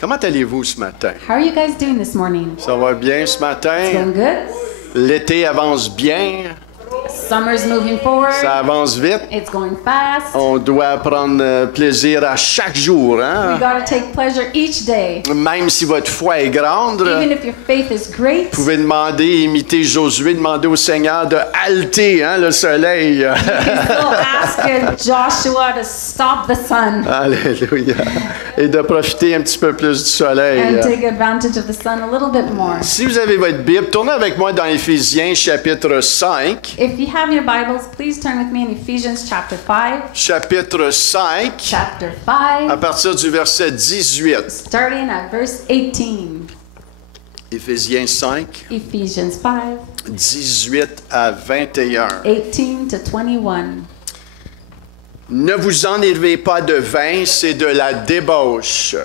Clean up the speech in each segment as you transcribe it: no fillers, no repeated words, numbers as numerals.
Comment allez-vous ce matin? How are you guys doing this morning? Ça va bien ce It's matin? going good? L'été avance bien. Summer's moving forward. Ça avance vite. It's going fast. On doit prendre plaisir à chaque jour, We hein? got to take pleasure each day. Même si votre foi est grande, Even vous if your faith is great, pouvez demander, imiter Josué, demander au Seigneur de halter hein, le soleil. you still ask Joshua to stop the sun Alléluia. Et de profiter un petit peu plus du soleil. and take advantage of the sun a little bit more. Si vous avez votre Bible, tournez avec moi dans Éphésiens chapitre 5. If you have your Bibles, please turn with me in Ephesians chapter 5. Chapitre 5, Chapter à 5, partir du verset 18. starting at verse 18. Éphésiens 5, Ephesians 5, 18 à 21. 18 to 21. Ne vous énervez pas de vin, c'est de la débauche.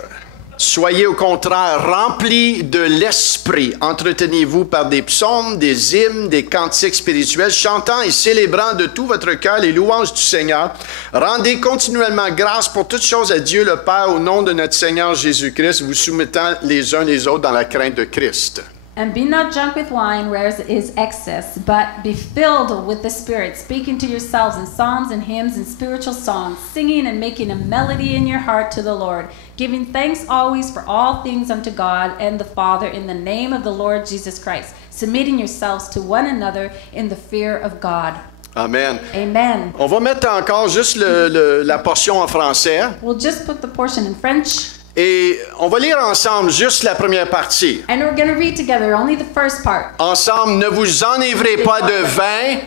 Soyez au contraire remplis de l'esprit. Entretenez-vous par des psaumes, des hymnes, des cantiques spirituels, chantant et célébrant de tout votre cœur les louanges du Seigneur. Rendez continuellement grâce pour toutes choses à Dieu le Père au nom de notre Seigneur Jésus-Christ, vous soumettant les uns les autres dans la crainte de Christ. And be not drunk with wine, where is excess, but be filled with the Spirit, speaking to yourselves in psalms and hymns and spiritual songs, singing and making a melody in your heart to the Lord, giving thanks always for all things unto God and the Father in the name of the Lord Jesus Christ, submitting yourselves to one another in the fear of God. Amen. Amen. On va mettre encore juste la portion en français We'll just put the portion in French, et on va lire ensemble juste la première partie. and we're going to read together only the first part. Ensemble, ne vous enivrez pas de vin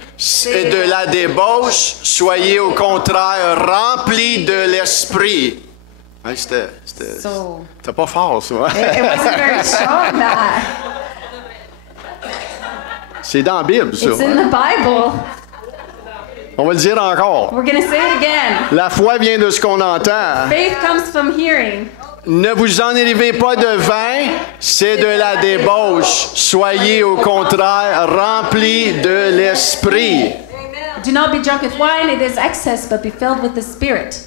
et de la débauche, soyez au contraire remplis de l'esprit. Hey, c'était So, pas fort, ça. Hein? it wasn't very strong, that. C'est dans la Bible, ça. It's in the Bible. On va le dire encore. We're going to say it again. La foi vient de ce qu'on entend. Faith comes from hearing. Ne vous enivrez pas de vin, c'est de la débauche. Soyez au contraire remplis de l'esprit. Do not be drunk with wine, it is excess, but be filled with the Spirit.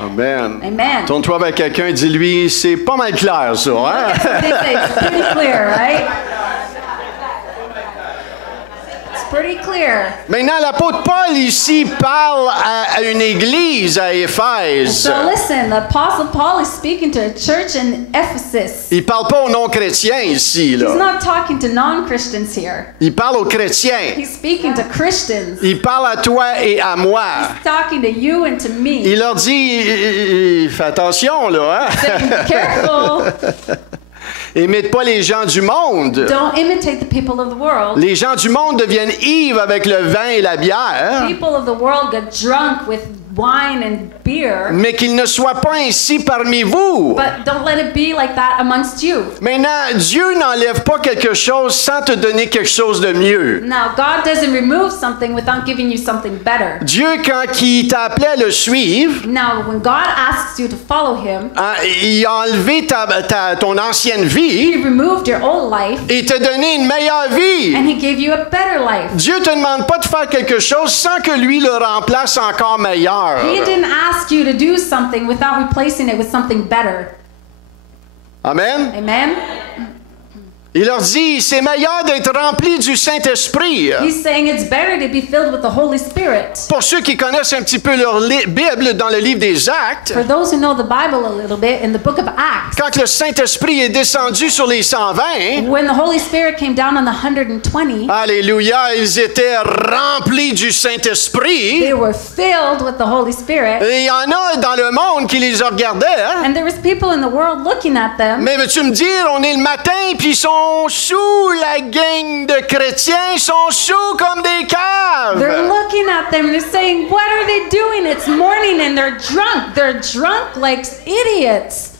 Amen. Amen. Tourne-toi avec quelqu'un, dis-lui, c'est pas mal clair, ça, hein? It's pretty clear, right? It's pretty clear. Maintenant, l'apôtre Paul ici parle à une église à Éphèse. So listen, the Apostle Paul is speaking to a church in Ephesus. Il parle pas aux non-chrétiens ici, He's là. not talking to non-Christians here. Il parle aux chrétiens. He's speaking to Christians. Il parle à toi et à moi. He's talking to you and to me. Il leur dit, fais attention, là, hein? Saying, be careful. Imite pas les gens du monde. Don't imitate the people of the world. Les gens du monde deviennent ivres avec le vin et la bière, People of the world get drunk with wine and beer. mais qu'il ne soit pas ainsi parmi vous. But don't let it be like that amongst you. Maintenant, Dieu n'enlève pas quelque chose sans te donner quelque chose de mieux. Now, God doesn't remove something without giving you something better. Dieu, quand il t'a appelé à le suivre, Now, when God asks you to follow Him, hein, il a enlevé ton ancienne vie He removed your old life et t'a donné une meilleure vie. and He gave you a better life. Dieu te demande pas de faire quelque chose sans que lui le remplace encore meilleur. He didn't ask you to do something without replacing it with something better. Amen. Amen? Il leur dit, c'est meilleur d'être rempli du Saint-Esprit. He's saying it's better to be filled with the Holy Spirit. Pour ceux qui connaissent un petit peu leur Bible dans le livre des Actes, For those who know the Bible a little bit, in the book of Acts, quand le Saint-Esprit est descendu sur les 120, when the Holy Spirit came down on the 120, alléluia, ils étaient remplis du Saint-Esprit. they were filled with the Holy Spirit. Et il y en a dans le monde qui les regardaient. Hein? And there was people in the world looking at them. Mais veux-tu me dire, on est le matin, puis ils sont sous la gang de chrétiens, ils sont sous comme des They're caves. looking at them. They're saying, what are they doing? It's morning and they're drunk. They're drunk like idiots.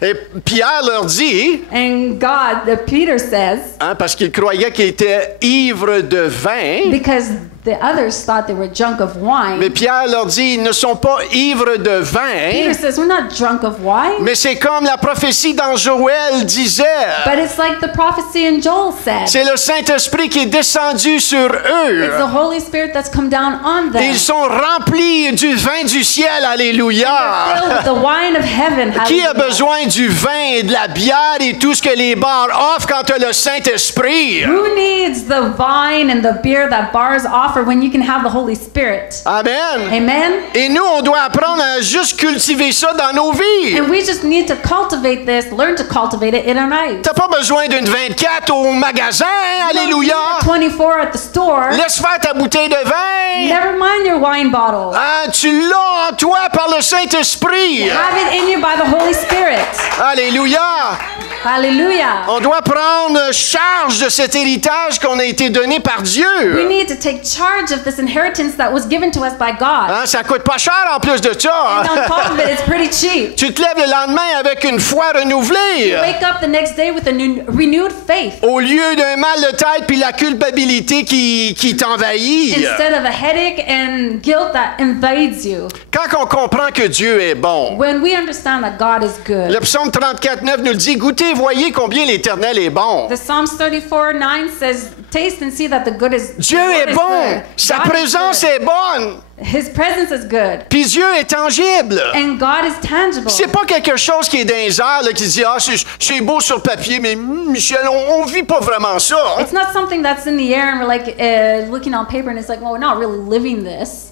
Et Pierre leur dit, And God, Peter says, hein, parce qu'ils croyaient qu'ils étaient ivres de vin, because The others thought they were drunk of wine. Mais Pierre leur dit, ils ne sont pas ivres de Peter vin, says, we're not drunk of wine. mais c'est comme la prophétie dans Joël disait. But it's like the prophecy in Joel said. C'est le Saint-Esprit qui est descendu sur eux. It's the Holy Spirit that's come down on them. Ils sont remplis du vin du ciel, Filled alléluia. with the wine of heaven. Qui a Hallelujah. besoin du vin, de la bière et tout ce que les bars offrent quand tu as le Saint-Esprit? Who needs the wine and the beer that bars offer when you can have the Holy Spirit? Amen. Amen? Et nous, on doit apprendre à juste cultiver ça dans nos vies. And we just need to cultivate this, learn to cultivate it in our lives. T'as pas besoin d'une 24 au magasin, alléluia. 24 at the store. Laisse faire ta bouteille de vin. Never mind your wine bottle. Ah, tu l'as en toi par le Saint-Esprit. Have it in you by the Holy Spirit. Alléluia. Hallelujah. On doit prendre charge de cet héritage qu'on a été donné par We Dieu. need to take charge of this inheritance that was given to us by God. Hein, ça coûte pas cher en plus de And on ça. top of it, it's pretty cheap. Tu te lèves le lendemain avec une foi renouvelée. Wake up the next day with a renewed faith Au lieu d'un mal de tête puis la culpabilité qui t'envahit. instead of a headache and guilt that invades you. Quand on comprend que Dieu est bon. When we understand that God is Le good. psaume 34:9 nous le dit, goûtez, voyez combien l'Éternel est bon. The Psalms 34:9 says, taste and see that the good is Dieu the Lord est is bon, good. sa God is présence good. est bonne, His presence is good. puis Dieu est tangible. And God is tangible. C'est pas quelque chose qui est dans les airs, là, qui dit, ah, c'est beau sur papier, mais Michel, on vit pas vraiment ça. Hein? It's not something that's in the air and we're like looking on paper and it's like, well, we're not really living this.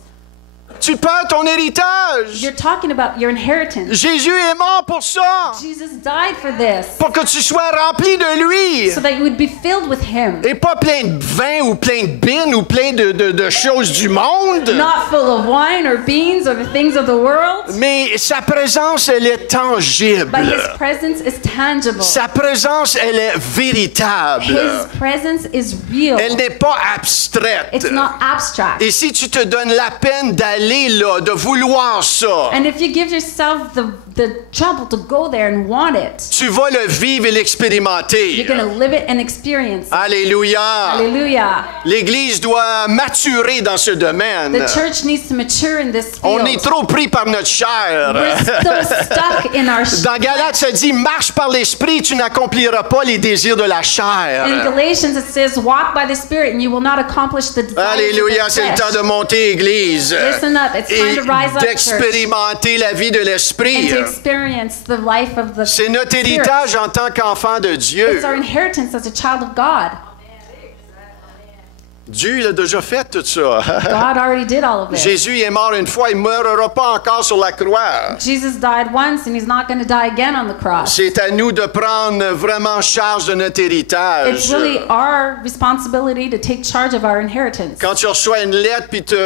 Tu perds ton héritage. You're talking about your inheritance. Jésus est mort pour ça, Jesus died for this pour que tu sois rempli de lui. so that you would be filled with Him. Et pas plein de vin ou plein de bines ou plein de choses du monde. Not full of wine or beans or the things of the world, Mais sa présence, elle est tangible. but His presence is tangible. Sa présence, elle est véritable. His presence is real. Elle n'est pas abstraite. It's not abstract. Et si tu te donnes la peine d'aller là, de vouloir ça, And if you give yourself the trouble to go there and want it, tu vas le vivre et l'expérimenter. you're going to live it and experience it. Alléluia. Hallelujah. L'Église doit maturer dans ce domaine. The church needs to mature in this On field. est trop pris par notre chair. We're still stuck in our Dans Galates, ça dit, marche par l'Esprit, tu n'accompliras pas les désirs de la In chair. Galatians it says, walk by the Spirit and you will not accomplish the desires Alléluia, of the c'est le flesh. temps de monter, Église. Listen up, it's time Et to rise up, church, d'expérimenter la vie de and l'Esprit. to experience the life of the C'est notre Spirit. héritage en tant qu'enfant de Dieu. It's our inheritance as a child of God. Dieu, il a déjà fait tout ça. God already did all of it. Jésus est mort une fois, il ne mourra pas encore sur la croix. Jesus died once and He's not going to die again on the cross. C'est à nous de prendre vraiment charge de notre héritage. It's really our responsibility to take charge of our inheritance. Quand tu reçois une lettre puis tu as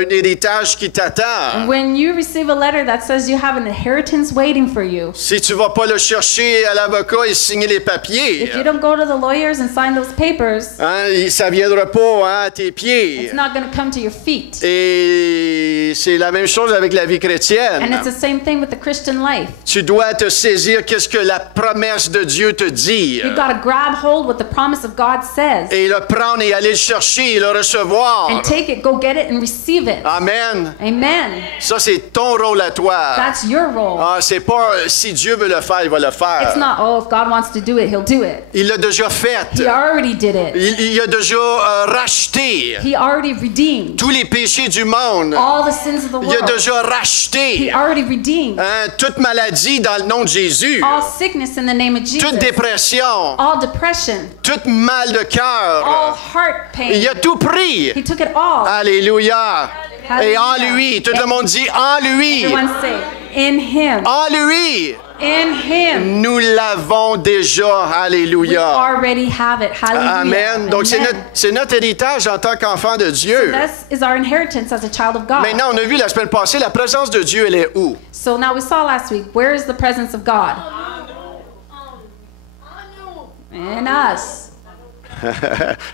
un héritage qui t'attend, When you receive a letter that says you have an inheritance waiting for you, si tu vas pas le chercher à l'avocat et signer les papiers, if you don't go to the lawyers and sign those papers, hein, ça viendra pas hein, à tes pieds. it's not going to come to your feet. Et c'est la même chose avec la vie And chrétienne. it's the same thing with the Christian life. Tu dois te saisir qu'est-ce que la promesse de Dieu te dit. You've got to grab hold what the promise of God says Et le prendre et aller le chercher et le recevoir. and take it, go get it, and receive it. Amen. Amen. Ça, c'est ton rôle à toi. That's your role. Ah, c'est pas si Dieu veut le faire, il va le It's faire. not, oh, if God wants to do it, He'll do it. Il l'a déjà fait. He already did it. Il a déjà racheté He already redeemed tous les péchés du monde. all the sins of the Il a world. déjà He racheté already redeemed toute maladie dans le nom de Jésus. all sickness in the name of Jesus, Toute dépression. all depression, Tout mal de all cœur. heart Il pain. a tout pris. He took it all. Alléluia. Et en Hallelujah. lui, tout le monde dit en lui. Everyone say, in Him, En lui, in Him. nous l'avons déjà. We Alléluia. already have it. Hallelujah. Amen. Donc, c'est Amen. notre héritage en tant qu'enfant de Dieu. This is our inheritance as a child of God. Maintenant, on a vu la semaine passée, la présence de Dieu, elle est où? So now we saw last week, where is the presence of God? In us.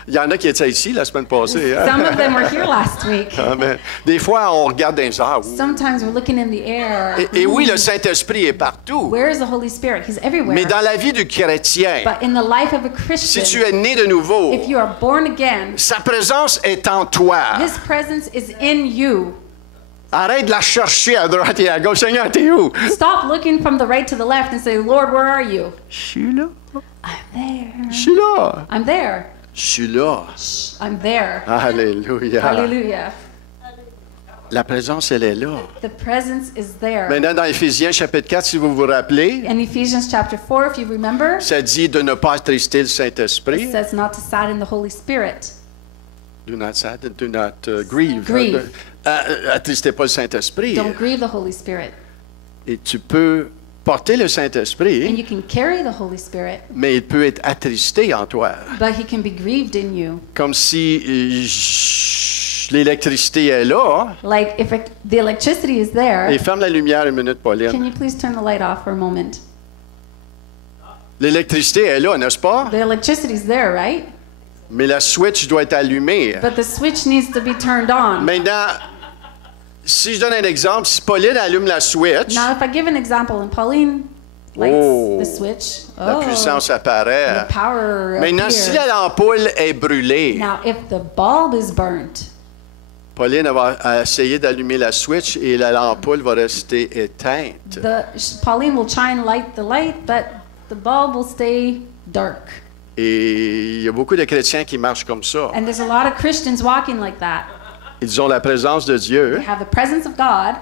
Il y en a qui étaient ici la semaine passée. Hein? Some of them were here last week. Amen. Des fois, on regarde dans les airs. Sometimes we're looking in the air. Et oui, le Saint-Esprit est partout. Where is the Holy Spirit? He's everywhere. Mais dans la vie du chrétien, But in the life of a si Christian, tu es né de nouveau, if you are born again, sa présence est en toi. His presence is in you. Arrête de la chercher à droite et à gauche. Seigneur, t'es où? Stop looking from the right to the left and say, Lord, where are you? Je suis là. I'm there. Je suis là. I'm there. Je suis là. I'm there. Alléluia. Hallelujah. La présence, elle est là. The presence is there. Maintenant, dans Éphésiens chapitre 4, si vous vous rappelez, In Ephesians chapter 4, if you remember, ça dit de ne pas attrister le it Saint-Esprit. says not to sadden the Holy Spirit. Do not sadden, do not grieve. Grieve. Attristez pas le Saint-Esprit. Don't grieve the Holy Spirit. Et tu peux porter le And Saint-Esprit, you can carry the Holy Spirit, mais il peut être attristé en toi. but He can be grieved in you. Comme si l'électricité est là. Like if the electricity is there, Et ferme la lumière une minute, can Pauline. you please turn the light off for a moment? L'électricité est là, n'est-ce pas? The electricity is there, right? Mais la switch doit être allumée. But the switch needs to be turned on. Maintenant, si je donne un exemple, si Pauline allume la switch, Now, if I give an example, and Pauline lights Oh. the switch, la puissance apparaît. the power Maintenant, si appears. l'ampoule est brûlée, Now, if the bulb is burnt, Pauline va essayer d'allumer la switch et l'ampoule va rester éteinte. Pauline will try and light the light, but the bulb will stay dark. Et il y a beaucoup de chrétiens qui marchent comme ça. And there's a lot of Christians walking like that. Ils ont la présence de Dieu, They have the presence of God,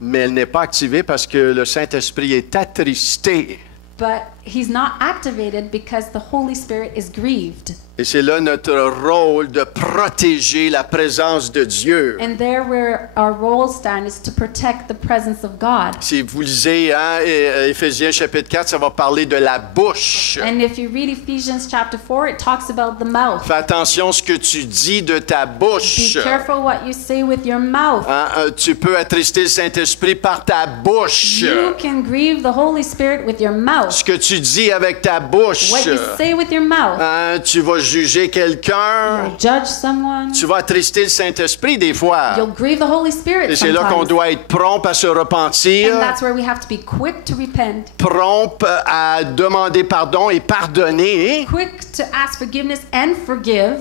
mais elle n'est pas activée parce que le Saint-Esprit est attristé. but He's not activated because the Holy Spirit is grieved. Et c'est là notre rôle de protéger la présence de Dieu. And there where our role stand is to protect the presence of God. Si vous lisez hein, Éphésiens chapitre 4, ça va parler de la bouche. And if you read Ephesians chapter 4, it talks about the mouth. Fais attention à ce que tu dis de ta bouche. Be careful what you say with your mouth. Hein, tu peux attrister le Saint-Esprit par ta bouche. You can grieve the Holy Spirit with your mouth. Ce que tu dis avec ta bouche. What you say with your mouth. Hein, tu vas juger quelqu'un. You'll judge someone. Tu vas attrister le Saint-Esprit des fois. You'll grieve the Holy Spirit Et c'est là qu'on sometimes. doit être prompt à se repentir, And that's where we have to be quick to repent, prompt à demander pardon et pardonner. quick to ask forgiveness and forgive.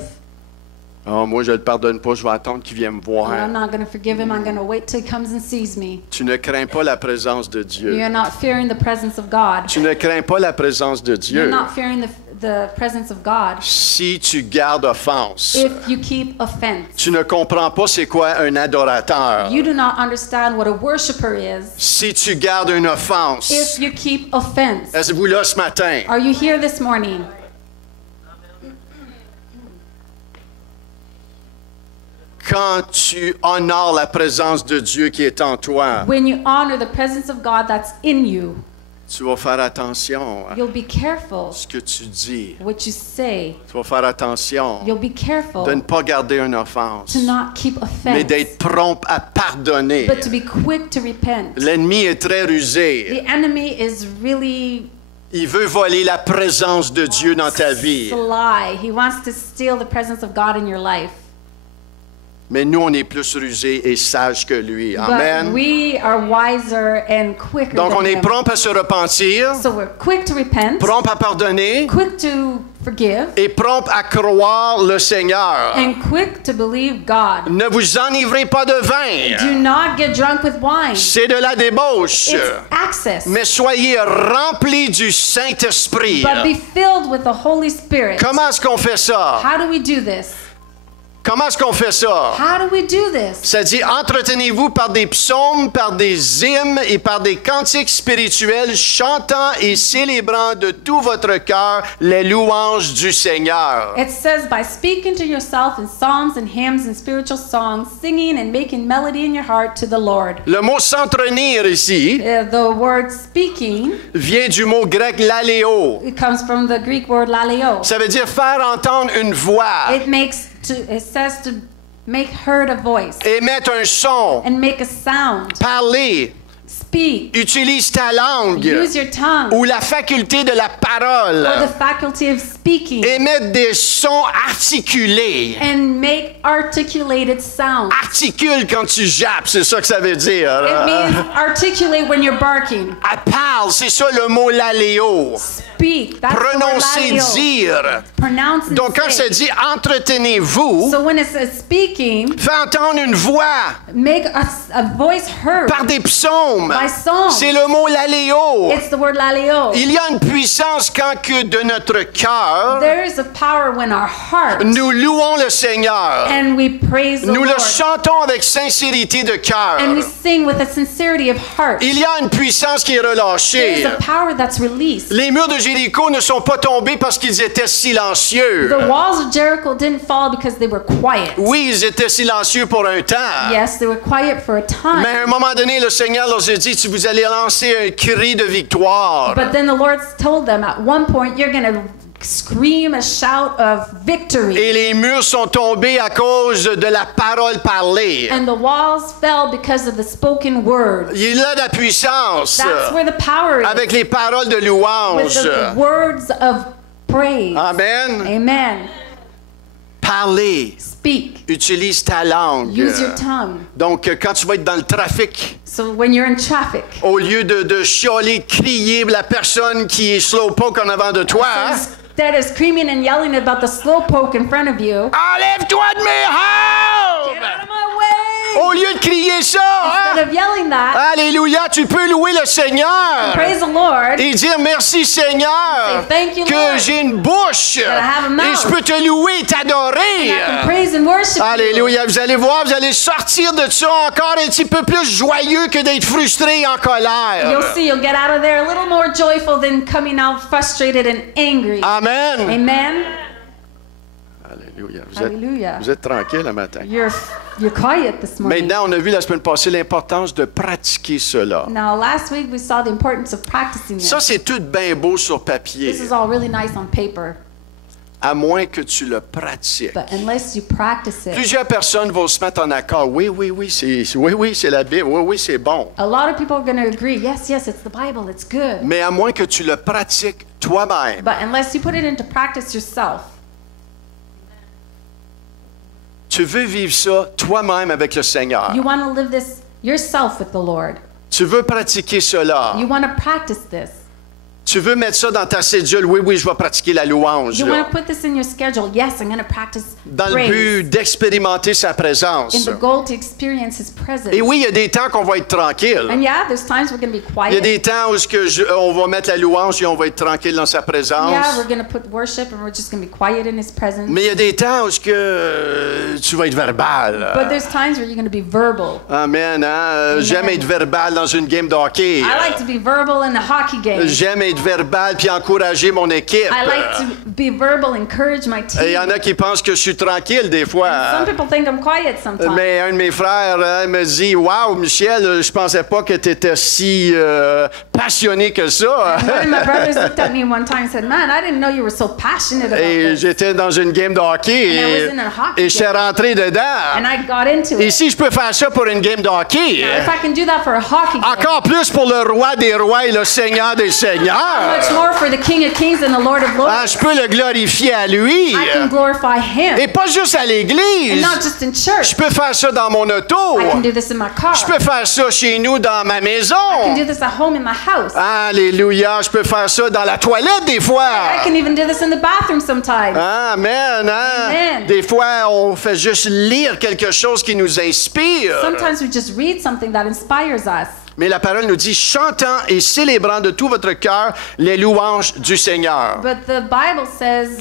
Oh, moi, je ne le pardonne pas, je vais attendre qu'il vienne me voir. I'm not going to forgive him. I'm going to wait till he comes and sees me. Tu ne crains pas la présence de Dieu. You're not fearing the presence of God. Tu ne crains pas la présence de You're Dieu not fearing the presence of God si tu gardes offense. if you keep offense. Tu ne comprends pas c'est quoi un adorateur. You do not understand what a worshiper is Si tu gardes une offense. if you keep offense. Êtes-vous là ce matin? Are you here this morning? Quand tu honores la présence de Dieu qui est en toi, When you honor the presence of God that's in you, tu vas faire attention à you'll be careful ce que tu dis. what you say. Tu vas faire attention You'll be careful de ne pas garder une offense, to not keep mais offense, d'être prompt à pardonner. but to be quick to repent. L'ennemi est très rusé. The enemy is really Il veut voler la présence de Dieu dans ta vie. sly. He wants to steal the presence of God in your life. Mais nous, on est plus rusés et sages que lui. But Amen. we are wiser and quicker Donc, on than est him. prompt à se repentir, So we're quick to repent, prompt à pardonner quick to forgive, et prompt à croire le Seigneur. and quick to believe God. Ne vous enivrez pas de vin. Do not get drunk with wine. C'est de la débauche. It's access. Mais soyez remplis du Saint-Esprit. But be filled with the Holy Spirit. Comment est-ce qu'on fait ça? How do we do this? Comment est-ce qu'on fait ça? How do we do this? Ça dit, entretenez-vous par des psaumes, par des hymnes et par des cantiques spirituels, chantant et célébrant de tout votre cœur les louanges du Seigneur. It says, by speaking to yourself in psalms and hymns and spiritual songs, singing and making melody in your heart to the Lord. Le mot s'entretenir ici The word speaking, vient du mot grec laléo. it comes from the Greek word laleo. Ça veut dire faire entendre une voix, It says to make heard a voice émettre un son, and make a sound, parler, Speak. Utilise ta langue Use your tongue. ou la faculté de la parole. Or the faculty of speaking. Émettre des sons articulés. And make articulated sounds. Articule quand tu jappes, c'est ça que ça veut dire. It means articulate when you're barking. Parle, c'est ça le mot laléo. Speak. That's the word Prononcer, laleo. dire. Pronounce and Donc quand say. ça dit entretenez-vous, So when it says speaking, fais entendre une voix make a voice heard par des psaumes. by song. C'est le mot laléo. It's the word laleo. Il y a une puissance quand que de notre cœur, There is a power when our heart nous louons le Seigneur. and we praise the Nous le Lord chantons avec sincérité de cœur. and we sing with a sincerity of heart. Il y a une puissance qui est There is relâchée. a power that's released. Les murs de Jéricho ne sont pas tombés parce qu'ils étaient silencieux. The walls of Jericho didn't fall because they were quiet. Oui, ils étaient silencieux pour un temps. Yes, they were quiet for a time. Mais à un moment donné, le Seigneur leur a dit, vous allez lancer un cri de victoire. But then the Lord told them at one point, you're going to scream a shout of victory. Et les murs sont tombés à cause de la parole parlée. And the walls fell because of the spoken word. Il y a de la puissance That's where the power is. avec les paroles de With louange. the words of praise. Amen. Amen. Parler. Speak. Utilise ta langue. Use your tongue. Donc, quand tu vas être dans le trafic, So when you're in traffic, au lieu de chialer, de crier la personne qui est slowpoke en avant de toi, instead of screaming and yelling about the slowpoke in front of you, enlève-toi de mes get jambes! out of my way! Au lieu de crier ça, Instead of yelling that, alléluia, tu peux louer le Seigneur praise the Lord. et dire merci Seigneur Say, thank you, que Lord, j'ai une bouche I have a mouth. et je peux te louer et I can t'adorer. praise and worship you. Alléluia, vous allez voir, vous allez sortir de ça encore un petit peu plus joyeux que d'être frustré et en colère. You'll see, you'll get out of there a little more joyful than coming out frustrated and angry. Amen. Amen. Alléluia. Hallelujah. Vous êtes tranquille le matin. You're quiet this morning. Maintenant, on a vu la semaine passée l'importance de pratiquer cela. Now, last week we saw the importance of practicing this. Ça, c'est tout bien beau sur papier, This is all really nice on paper, à moins que tu le pratiques. but unless you practice it, Plusieurs personnes vont se mettre en accord. Oui, c'est la Bible. Oui, c'est bon. a lot of people are going to agree, yes, it's the Bible, it's good. Mais à moins que tu le pratiques toi-même. But unless you put it into practice yourself, Tu veux vivre ça toi-même avec le Seigneur. you want to live this yourself with the Lord. Tu veux pratiquer cela. You want to practice this. Tu veux mettre ça dans ta cédule. Oui, je vais pratiquer la louange. You là. want to put this in your schedule. Yes, I'm going to practice Dans le praise but d'expérimenter sa présence. in the goal to experience His presence. Et oui, il y a des temps qu'on va être tranquille. And yeah, there's times we're going to be Il y a quiet. des temps où on va mettre la louange et on va être tranquille dans sa présence. Yeah, we're going to put worship and we're just going to be quiet in His presence. Mais il y a des temps où tu vas être verbal. But there's times where you're going to be verbal. Amen. Hein? J'aime être verbal dans une game de hockey. I like to be verbal in the hockey game. J'aime être verbal puis encourager mon équipe. I like to be verbal, encourage my Et il y en team. a qui pensent que je suis tranquille des fois. Some people think I'm quiet sometimes. Mais un de mes frères me dit, wow, Michel, je pensais pas que tu étais si passionné que ça. One of my brothers looked at me one time and said, man, I didn't know you were so passionate about Et this. j'étais dans une game de hockey And I was in a hockey et j'étais game. rentré dedans. And I got into Et it. si je peux faire ça pour une game de hockey, If I can do that for a hockey game, encore plus pour le roi des rois et le seigneur des seigneurs, much more for the King of Kings and the Lord of Lords. je peux le glorifier à lui. I can glorify Him. Et pas juste à And l'église. not just in church. Je peux faire ça dans mon auto. I can do this in my car. Je peux faire ça chez nous dans ma I can maison. do this at home in my house. Alléluia. Je peux faire ça dans la toilette des fois. I can even do this in the bathroom sometimes. Amen. Hein? Amen. Des fois, on fait juste lire quelque chose qui nous inspire. Sometimes we just read something that inspires us. Mais la parole nous dit, chantant et célébrant de tout votre cœur les louanges du Seigneur. But the Bible says,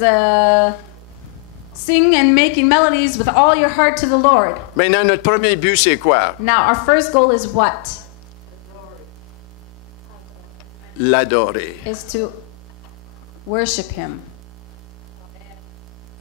sing and making melodies with all your heart to the Lord. Maintenant, notre premier but, c'est quoi? Now, our first goal is what? L'adorer. Is to worship Him.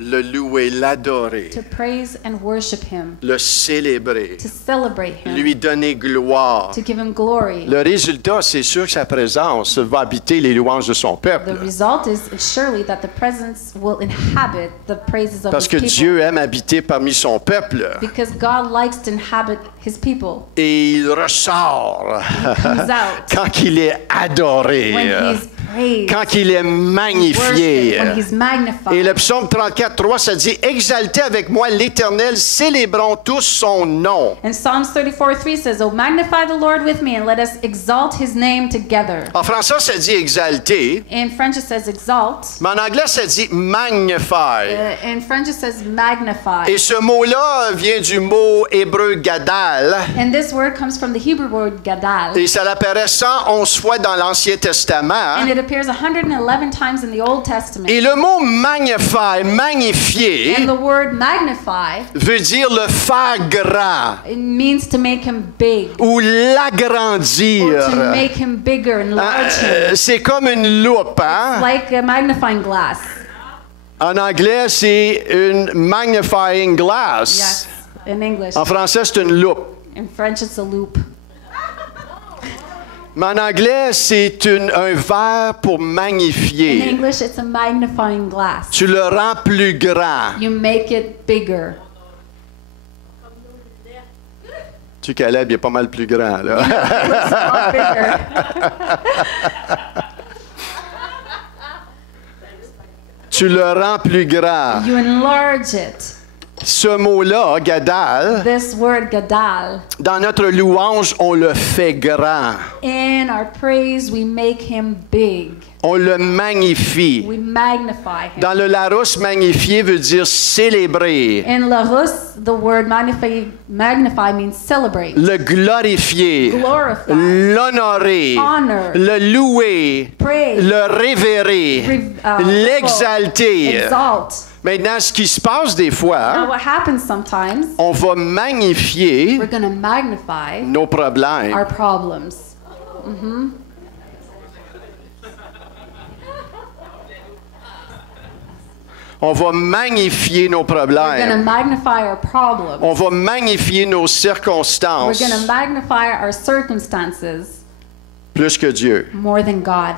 le louer, l'adorer, to praise and worship him, le célébrer, to celebrate him, lui donner gloire. to give him glory. Le résultat, c'est sûr que sa présence va habiter les louanges de son The peuple. result is surely that the presence will inhabit the praises of Parce his que people. Dieu aime habiter parmi son peuple. Because God likes to inhabit his people. Et il ressort Comes out quand il est adoré, when he's praised, quand il est magnifié. worshiped, when he's Et magnified. le psaume 34:3, ça dit « Exaltez avec moi l'Éternel, célébrons tous son nom. And Psalms 34:3 says, "Oh, magnify the Lord with me, and let us exalt his name together." » En français, ça dit « exalter In French it says exalt. » mais en anglais, ça dit « magnify In French it says magnify. Et ce mot-là vient du mot hébreu « gadal » And this word comes from the Hebrew word gadal. et ça apparaît 111 fois dans l'Ancien Testament. And it appears 111 times in the Old Testament. Et le mot magnify, magnifier, And the word magnify, veut dire le faire grand it means to make him big, ou l'agrandir. or to make him bigger, enlarge him, C'est comme une loupe, hein? like a magnifying glass. En anglais, c'est une magnifying glass. Yes, in English. En français, c'est une loupe. In French it's a loop. Mais en anglais, c'est un verre pour In magnifier. English it's a magnifying glass. Tu le rends plus grand. You make it bigger. Tu sais, Caleb, il est pas mal plus grand, là. It's far bigger. Tu le rends plus grand. You enlarge it. Ce mot-là, gadal, This word gadal, dans notre louange, on le fait grand. in our praise we make him big. On le magnifie. We magnify him. Dans le Larousse, magnifier veut dire célébrer, In Larousse, the word magnify means celebrate, le glorifier, glorify, l'honorer, honor, le louer, praise, le révérer, l'exalter. exalt. Maintenant, ce qui se passe des fois, Now what happens sometimes, on va magnifier we're going to magnify nos problèmes. our problems. On va magnifier nos We're going to problèmes. magnify our problems. On va magnifier nos We're circonstances going to magnify our circumstances plus que Dieu. more than God.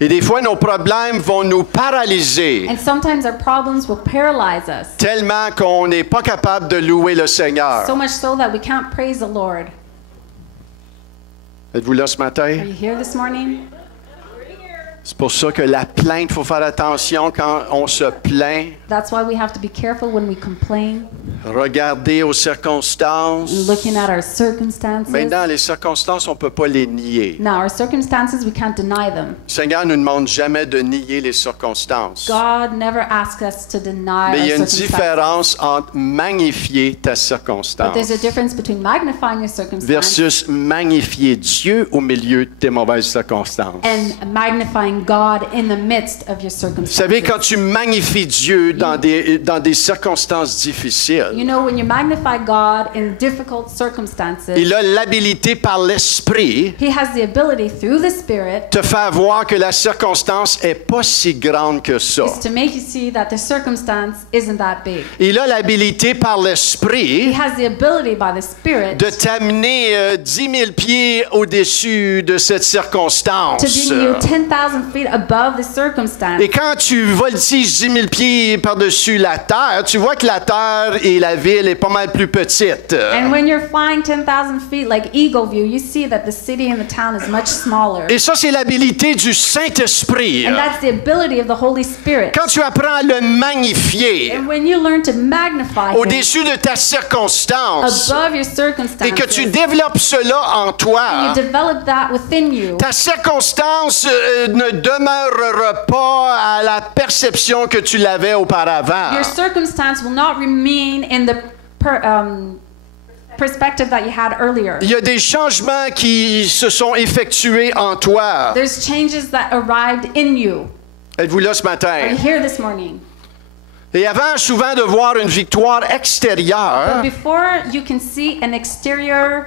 Et des fois, nos problèmes vont nous paralyser And sometimes our problems will paralyze us, tellement qu'on n'est pas capable de louer le Seigneur. so much so that we can't praise the Lord. Êtes-vous là ce Are matin? you here this morning? C'est pour ça que la plainte, il faut faire attention quand on se plaint. That's why we have to be careful when we complain, Regarder aux circonstances. looking at our circumstances. Maintenant, les circonstances, on ne peut pas les nier. Now, our circumstances, we can't deny them. Le Seigneur ne nous demande jamais de nier les circonstances. God never asks us to deny Mais il y a our une circumstances. différence entre magnifier ta But circonstance there's a difference between magnifying your circumstance versus magnifier Dieu au milieu de tes mauvaises circonstances. and magnifying God in the midst of your Vous circumstances. savez, quand tu magnifies Dieu dans des circonstances difficiles, You know, when you magnify God in difficult circumstances, il a l'habilité par l'Esprit He has the ability through the Spirit te faire voir que la circonstance est pas si grande que ça. is to make you see that the circumstance isn't that big. Il a l'habilité par He l'Esprit has the ability by the Spirit de t'amener 10 000 pieds au-dessus de cette to circonstance. bring you 10,000 feet above the circumstance. Et quand tu voltiges 10 000 pieds par-dessus la terre, tu vois que la terre et la ville est pas mal plus petite. And when you're flying 10,000 feet like eagle view, you see that the city and the town is much smaller. Et ça, c'est l'habilité du Saint-Esprit. And that's the ability of the Holy Spirit. Quand tu apprends à le magnifier And when you learn to magnify Him au-dessus de ta circonstance above your et circumstances, que tu développes cela en toi, you develop that within you, ta circonstance ne demeurera pas à la perception que tu l'avais auparavant. your circumstance will not remain in the perspective that you had earlier. Il y a des changements qui se sont effectués en toi. There's changes that arrived in you. Êtes-vous là ce Are matin? you here this morning? Et avant souvent de voir une victoire But extérieure, before you can see an exterior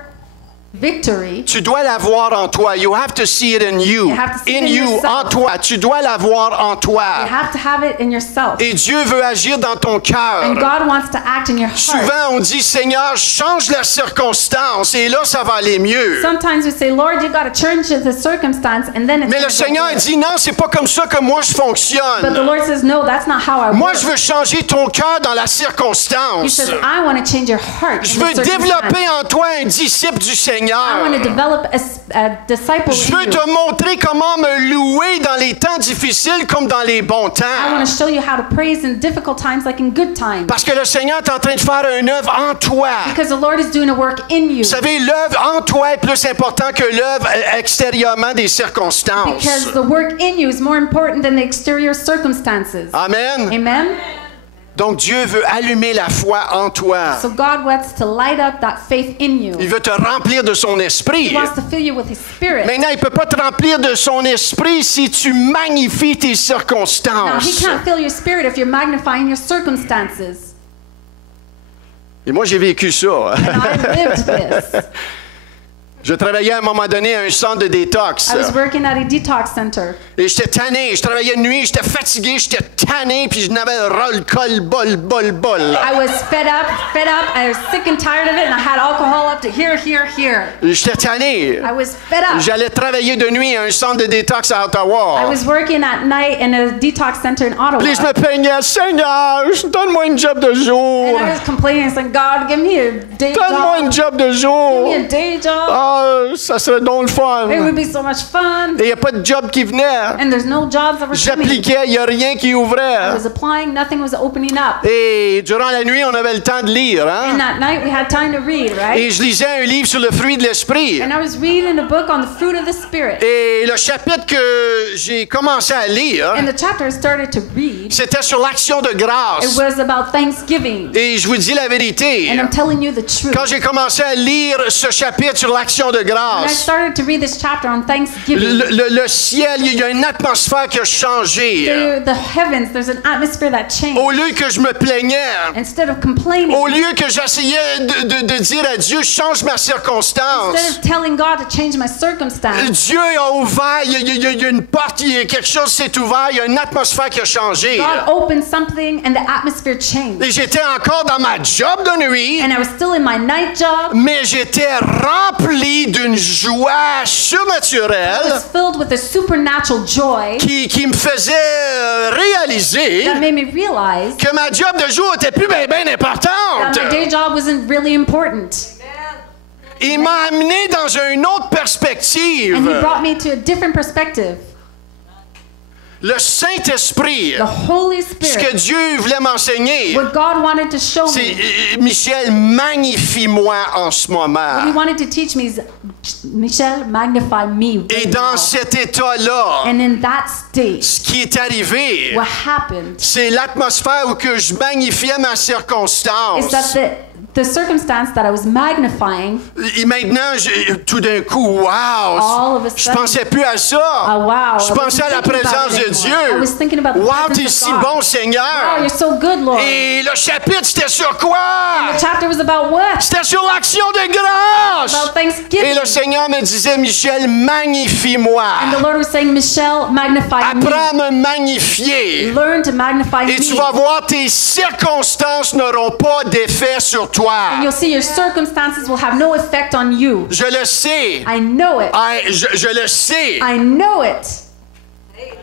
victory, tu dois l'avoir en toi. You have to see it in you. You have to see it In in you, yourself. en toi. Tu dois l'avoir en you toi. have to have it in yourself. Et Dieu veut agir dans ton cœur. And God wants to act in your heart. Souvent, on dit, Seigneur, change la circonstance. Et là, ça va aller mieux. Sometimes we say, Lord, you got to change the circumstance, and then it's Mais le gonna go Seigneur good. dit, non, c'est pas comme ça que moi je But the fonctionne. Lord says, no, that's not how I Moi, work. je veux changer ton cœur dans la He circonstance. says, I want to change your heart. Je in veux the circumstance. développer en toi un disciple du I Seigneur. want to develop a disciple Je in veux you. te montrer comment me louer dans les temps difficiles comme dans les bons I temps. want to show you how to praise in difficult times like in good times. Parce que le Seigneur est en train de faire une œuvre en toi. Because the Lord is doing a work in you. Vous savez, l'œuvre en toi est plus important que l'œuvre extérieurement des circonstances. Because the work in you is more important than the exterior circumstances. Amen. Amen? Donc Dieu veut allumer la foi en toi. So God wants to light up that faith in you. Il veut te remplir de son esprit. He wants to fill you with His Spirit. Maintenant, il ne peut pas te remplir de son esprit si tu magnifies tes Now, He circonstances. can't fill your spirit if you're magnifying your circumstances. Et moi, j'ai vécu ça. And I lived this. Je travaillais à un moment donné à un centre de détox. I was working at a detox center. Et j'étais tanné. Je travaillais de nuit, j'étais fatigué, j'étais tanné, puis je n'avais ras-le-col, bol. I was fed up. I was sick and tired of it, and I had alcohol up to here. J'étais tanné. I was fed up. J'allais travailler de nuit à un centre de détox à I Ottawa. was working at night in a detox center in Ottawa. Puis je me plaignais, Seigneur, donne-moi une job de jour. And I was complaining, saying, God, give me a day Donne-moi une job. job de jour. Give me a day job. Ah, ça serait donc le fun. It would be so much fun. Et il n'y a pas de job qui venait. And there's no jobs that were coming. J'appliquais, il n'y a rien qui I ouvrait. was applying, nothing was opening up. Et durant la nuit, on avait le temps de lire. And Hein? that night we had time to read, right? Et je lisais un livre sur le fruit de l'esprit. And I was reading a book on the fruit of the Spirit. Et le chapitre que j'ai commencé à lire, And the chapter I started to read, c'était sur l'action de it grâce. was about Thanksgiving. Et je vous dis la vérité. And I'm telling you the truth. Quand j'ai commencé à lire ce chapitre sur l'action de When I grâce, started to read this chapter on Thanksgiving, le ciel, il y a une atmosphère qui a changé. the heavens, there's an atmosphere that changed. Au lieu que je me plaignais, Instead of complaining, au lieu que j'essayais de dire à Dieu, change ma circonstance, instead of telling God to change my circumstance, Dieu a ouvert, il y a une porte, il y a quelque chose s'est ouvert, il y a une atmosphère qui a changé. God opened something and the atmosphere changed. Et j'étais encore dans ma job de nuit, And I was still in my night job. mais j'étais rempli d'une joie I surnaturelle was filled with a supernatural joy qui me faisait réaliser that made me realize que ma job de jour était plus bien that importante. my day job wasn't really important. Il m'a amené dans une autre perspective. And He brought me to a different perspective. Le Saint-Esprit, The Holy ce que Spirit, Dieu voulait m'enseigner, what God wanted to show c'est me, Michel, magnifie-moi en ce what He moment. wanted to teach me is, Michelle, magnify me. Et right dans now. cet état-là, And in that state, ce qui est arrivé, what happened c'est l'atmosphère où que je magnifiais ma is circonstance. that the circumstance that I was magnifying, Et maintenant, tout d'un coup, All wow, of a je sudden, pensais plus à ça. oh wow, Je I pensais wasn't à la thinking about présence it de anymore. I was Dieu. thinking about the Wow, presence t'es of si God. bon, Wow, Seigneur. you're so good, Lord. Et le chapitre, c'était sur quoi? The chapter was about what? C'était sur l'action de grâce. About Thanksgiving. Et le Seigneur me disait, Michel, magnifie-moi. And the Lord was saying, Michelle, magnify me. Apprends à me magnifier. Learn to magnify me. Et tu vas voir, tes circonstances n'auront pas d'effet sur toi. And you'll see your circumstances will have no effect on you. Je le sais. I know it. Je le sais I know it.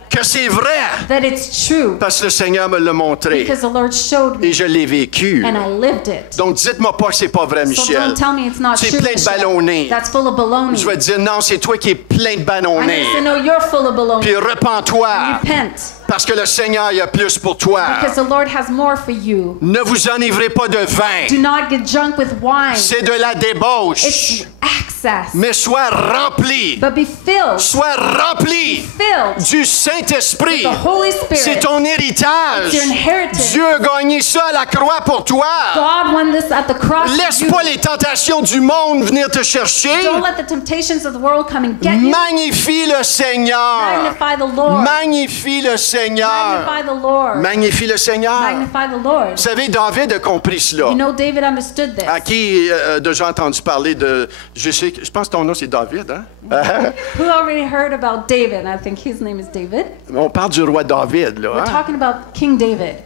que c'est vrai. That it's true. Parce que le Seigneur me l'a montré. Because the Lord showed me. Et je l'ai vécu. And I lived it. Donc, dites-moi pas que c'est pas vrai, So Michel. don't tell me it's not C'est true, plein de Michelle. ballonnées. That's full of baloney. Je vais te dire, non, c'est toi qui es plein de I'm ballonnées. going to say, no, you're full of baloney. Puis repens-toi. Repent. Parce que le Seigneur, il y a plus pour toi. Because the Lord has more for you. Ne vous enivrez pas de vin. Do not get drunk with wine. C'est de la débauche. It's excess. Mais sois rempli. But be filled. Sois rempli. filled du Saint-Esprit. with the Holy Spirit. C'est ton héritage. It's your inheritance. Dieu a gagné ça à la croix pour toi. God won this at the cross. Laisse for you. pas les tentations du monde venir te chercher. Don't let the temptations of the world come and get you. Magnifie le Seigneur. Magnify the Lord. Magnifie le Seigneur. Magnify the Lord. Magnifie le Seigneur. Magnify the Lord. Vous savez, David a compris cela. You know, David understood this. À qui a déjà entendu parler de... Je pense que ton nom, c'est David, hein? Who already heard about David? I think his name is David. On parle du roi David, là. We're Hein? talking about King David.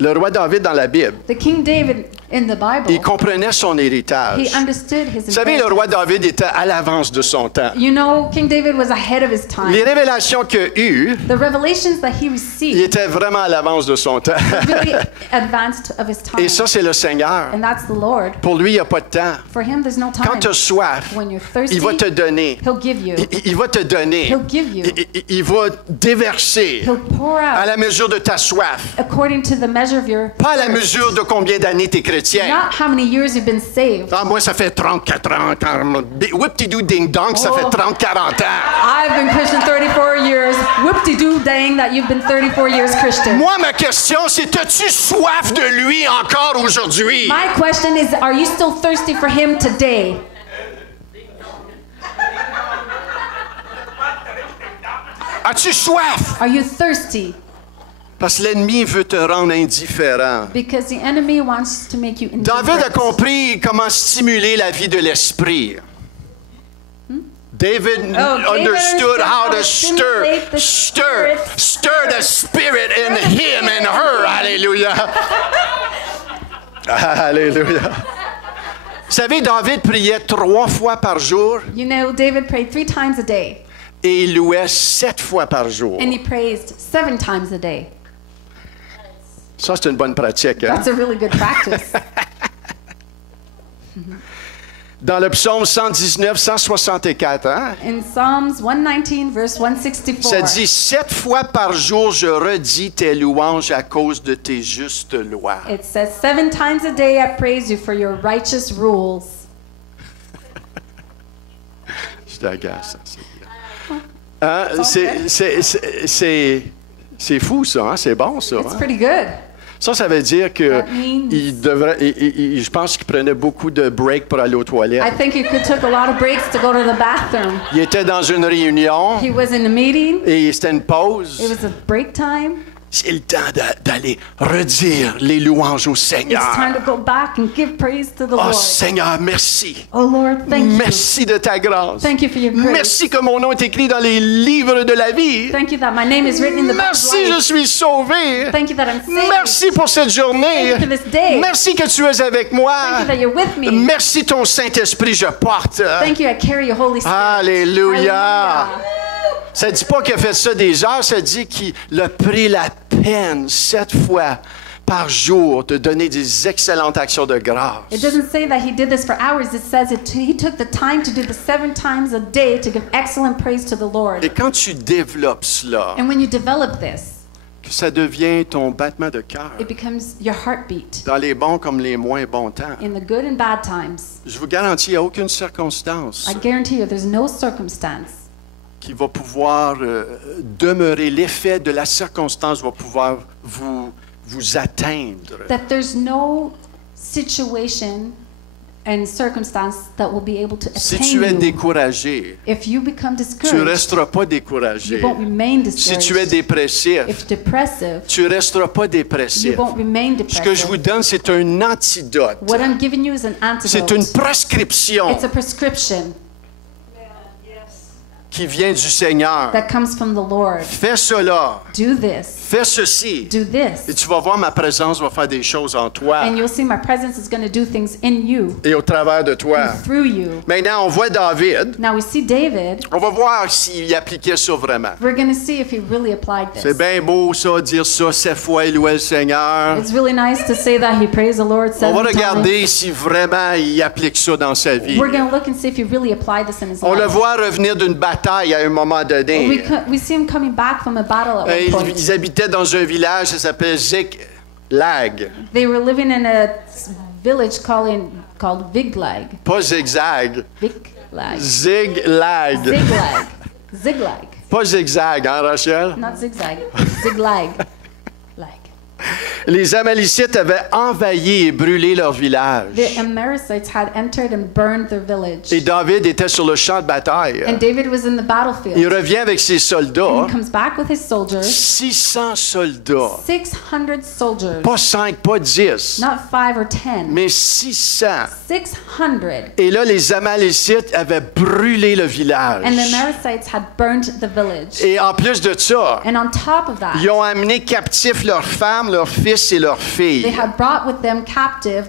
Le roi David dans la Bible. The King David in the Bible. Il comprenait son héritage. He understood his Vous savez, le inheritance. roi David était à l'avance de son temps. You know, King David was ahead of his Les time. révélations qu'il a eues, The revelations that he il received était vraiment à l'avance de son temps. really advanced of his time. Et ça, c'est le Seigneur. And that's the Lord. Pour lui, il n'y a pas de temps. For him, there's no Quand time. tu as soif, When you're thirsty, il va te donner. he'll give you. Il va te donner. He'll give you. Il va déverser He'll pour à out la mesure de ta soif. according to the measure of your Pas à la thirst. mesure de combien d'années tu es chrétien. Not how many years you've been saved. Ah, moi, ça fait 34 ans. Whip-ti-doo ding-dong, ça fait Oh. 30-40 ans. I've been Christian 34 years. Whoop-de-doo dang that you've been 34 years Christian. Moi, ma question, c'est as-tu soif de lui encore aujourd'hui? My question is, are you still thirsty for him today? As-tu soif? Are you thirsty? Parce que l'ennemi veut te rendre indifférent. Because the enemy wants to make you David a indifferent. compris comment stimuler la vie de l'esprit. David understood how to stir the spirit in him and her. Alléluia. Alléluia. Vous savez, David priait 3 fois par jour You know, David prayed 3 times a day, et il louait 7 fois par jour. and he praised 7 times a day. Ça, c'est une bonne pratique. Hein? That's a really good practice. Dans le psaume 119, 164, hein? In Psalms 119, verse 164, Ça dit, 7 fois par jour, je redis tes louanges à cause de tes justes lois. it says, 7 times a day I praise you for your righteous rules. Je t'agace. Hein? C'est fou, ça. Hein? C'est bon, ça. It's Hein? pretty good. Ça veut dire que That means- je pense qu'il prenait beaucoup de breaks pour aller aux I toilettes. think he took a lot of breaks to go to the bathroom. Il était dans une réunion He was in a meeting. et c'était une pause. It was a break time. C'est le temps d'aller redire les louanges au It's time Seigneur. to go back and give praise to the Oh Lord. Seigneur, merci. Oh Lord, thank you. Merci de ta grâce. Thank you for your grace. Merci que mon nom est écrit dans les livres de la vie. Thank you that my name is written in the book of Merci, je life. suis sauvé. Thank you that I'm saved. Merci pour cette journée. Thank you for this day. Merci que tu es avec moi. Thank you that you're with me. Merci ton Saint-Esprit, je porte. Thank you, I carry your Holy Spirit. Alléluia. Ça ne dit pas qu'il a fait ça des heures, ça dit qu'il a pris la peine 7 fois par jour de donner des excellentes actions de grâce. It doesn't say that he did this for hours. It says he took the time to do this 7 times a day to give excellent praise to the Lord. Et quand tu développes cela, And when you develop this, que ça devient ton battement de cœur, it becomes your heartbeat dans les bons comme les moins bons temps, in the good and bad times. je vous garantis, il n'y a aucune circonstance I guarantee you there's no circumstance qui va pouvoir demeurer. L'effet de la circonstance va pouvoir vous atteindre. that there's no situation and circumstance that will be able to Si attain tu es you. découragé, If you become tu ne discouraged, resteras pas découragé. you won't remain Si discouraged. tu es dépressif, If depressive, tu ne resteras pas you dépressif. won't remain Ce que je vous depressive. donne, c'est un antidote. What I'm giving you is an C'est antidote. une prescription It's a prescription qui vient du Seigneur. that comes from the Lord. Fais cela. Do this. Fais ceci. Do this. Et tu vas voir ma présence va faire des choses en toi And you'll see my presence is going to do things in you, et au travers de toi. through you. Maintenant, on voit David. Now we see David. On va voir s'il appliquait ça vraiment. We're going to see if he really applied C'est this. bien beau ça, dire ça 7 fois, il louait le Seigneur. It's really nice to say that he praised the Lord On 7 va times. regarder si vraiment il applique ça dans sa vie. We're going to look and see if he really applied this in his On le life. voit revenir d'une bataille à un moment donné. We see him coming back from a battle at one point. Ils habitaient dans un village, ça s'appelle Ziklag. They were living in a village called Ziklag. Pas zigzag. Ziklag. Ziglag. Ziklag. Ziklag. Pas zigzag, hein, Rachel? Not zigzag, ziglag. Like. Les Amalicites avaient envahi et brûlé leur village. The Amalekites had entered and burned their village. Et David était sur le champ de bataille. And David was in the battlefield. Il revient avec ses soldats. And he comes back with his soldiers. 600 soldats. 600 soldiers. Pas 5, pas 10. Not 5 or 10. Mais 600. 600. Et là, les Amalicites avaient brûlé le village. And the Amalekites had burned the village. Et en plus de ça, And on top of that, ils ont amené captifs leurs femmes, leurs fils et leurs they filles. had brought with them captive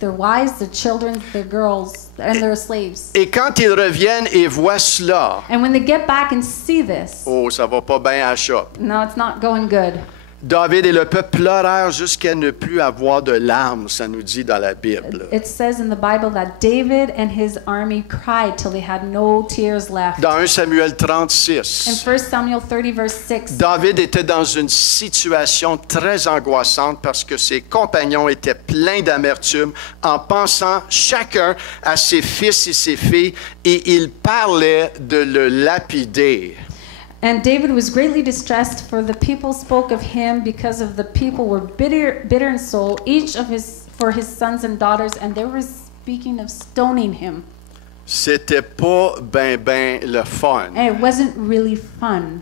their wives, their children, their girls, and their slaves. Et quand ils reviennent et voient cela, And when they get back and see this, oh, ça va pas bien à la shop. no, it's not going good. David et le peuple pleurèrent jusqu'à ne plus avoir de larmes, ça nous dit dans la Bible. It says in the Bible that David and his army cried till they had no tears left. Dans 1 Samuel In 36, 1 Samuel 30 verse 6, David était dans une situation très angoissante parce que ses compagnons étaient pleins d'amertume en pensant chacun à ses fils et ses filles et ils parlaient de le lapider. and David was greatly distressed, for the people spoke of him because of the people were bitter in soul, each of his for his sons and daughters, and they were speaking of stoning him. C'était pas ben le fun. And it wasn't really fun.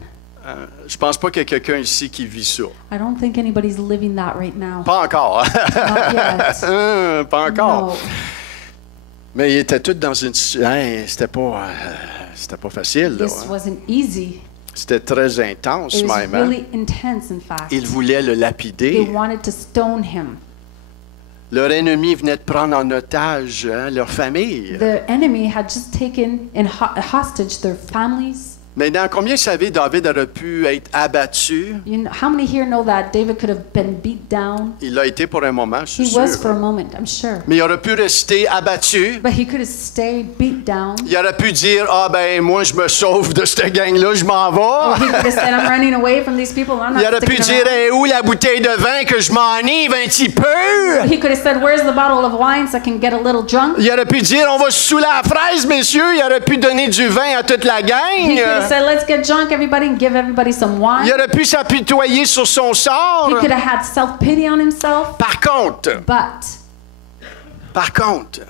Je pense pas qu'il y a quelqu'un ici qui vit ça. I don't think anybody's living that right now. Pas encore. Not yet. Pas encore. No. Mais ils étaient tous dans une... Hein, c'était pas facile. Là, This hein. wasn't easy. C'était très intense It was même. Hein. really intense, in fact. Ils voulaient le They lapider. wanted to stone him. Leur ennemi venait de prendre en otage leur famille. The enemy had just taken in hostage their families. Maintenant, combien savez David aurait pu être abattu? You know, how many here know that David could have been beat down? Il l'a été pour un moment, je suis He sûr. was for a moment, I'm sure. Mais il aurait pu rester abattu. But he could have stayed beat down. Il aurait pu dire, ah ben moi je me sauve de cette gang-là, je m'en Or he vais. could have said, I'm running away from these people. I'm Il not aurait pu sticking dire, around. hey, où la bouteille de vin que je m'enivre un petit peu? He could have said, where's the bottle of wine so I can get a little drunk? Il aurait pu dire, on va se saouler à la fraise, messieurs. Il aurait pu donner du vin à toute la He gang. could have said, let's get drunk, everybody, and give everybody some wine. Il aurait pu s'apitoyer sur son sort. He could have had self-pity on himself. Par contre,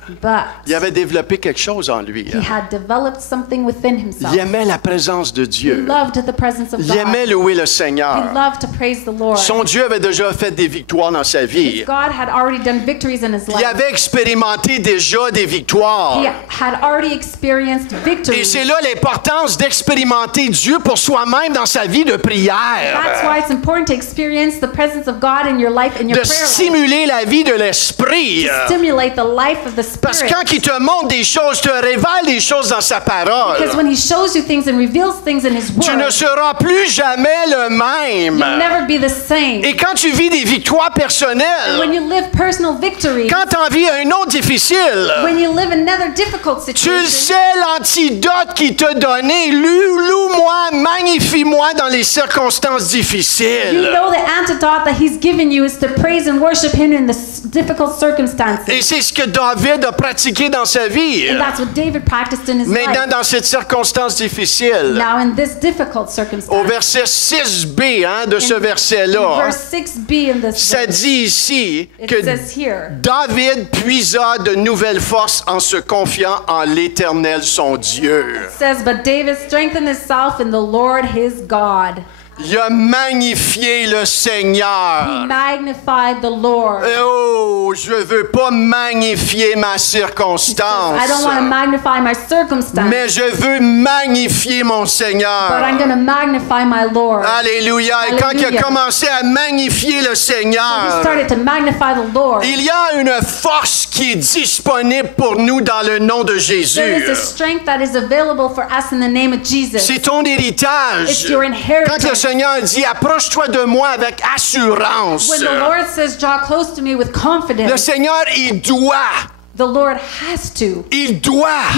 il avait développé quelque chose en lui. He had developed something within himself. Il aimait la présence de He Dieu. loved the presence of Il God. aimait louer le He Seigneur. loved to praise the Lord. Son Dieu avait déjà fait des victoires dans sa vie. God had already done victories in his Il life. avait expérimenté déjà des victoires. He had already experienced Et victory. c'est là l'importance d'expérimenter Dieu pour soi-même dans sa vie de That's prière. why it's important to experience the presence of God in your life, in your De prayer life. stimuler la vie de l'esprit. Stimulate the life of the Parce que Spirit. quand il te montre des choses, te révèle des choses dans sa parole, Because when he shows you things and reveals things in his tu ne word, seras plus jamais le même. you'll never be the same. Et quand tu vis des victoires personnelles, When you live personal victory, quand tu en vis un autre difficile, when you live another difficult tu le situation, sais l'antidote qu'il t'a donné. Loue-moi, magnifie-moi dans les circonstances you difficiles. know the antidote that he's given you is to praise and worship him in the difficult Et circumstances. c'est ce que David a pratiqué dans sa vie. And that's what David practiced in his Maintenant, life. dans cette circonstance difficile, Now in this difficult au circumstance, verset 6b de ce verset-là, verse 6b in this ça verse, dit ici it que says here, David puisa de nouvelles forces en se confiant en l'Éternel son Dieu. it says, but David strengthened himself in the Lord his God. Il a magnifié le He Seigneur. magnified the Lord. Oh, je veux pas magnifier ma circonstance, I don't want to magnify my circumstance, mais je veux magnifier mon but I'm Seigneur. going to magnify my Lord. Alléluia. Et quand il a Alléluia. commencé à magnifier le He Seigneur, started to magnify the Lord. il y a une force qui est disponible pour nous dans le nom de There Jésus. is a strength that is available for us in the name of Jesus. C'est ton héritage. It's your Quand le inheritance. Seigneur dit, approche-toi de moi avec assurance. When the Lord says, draw close to me with Le confidence, Seigneur, il the Lord has to, He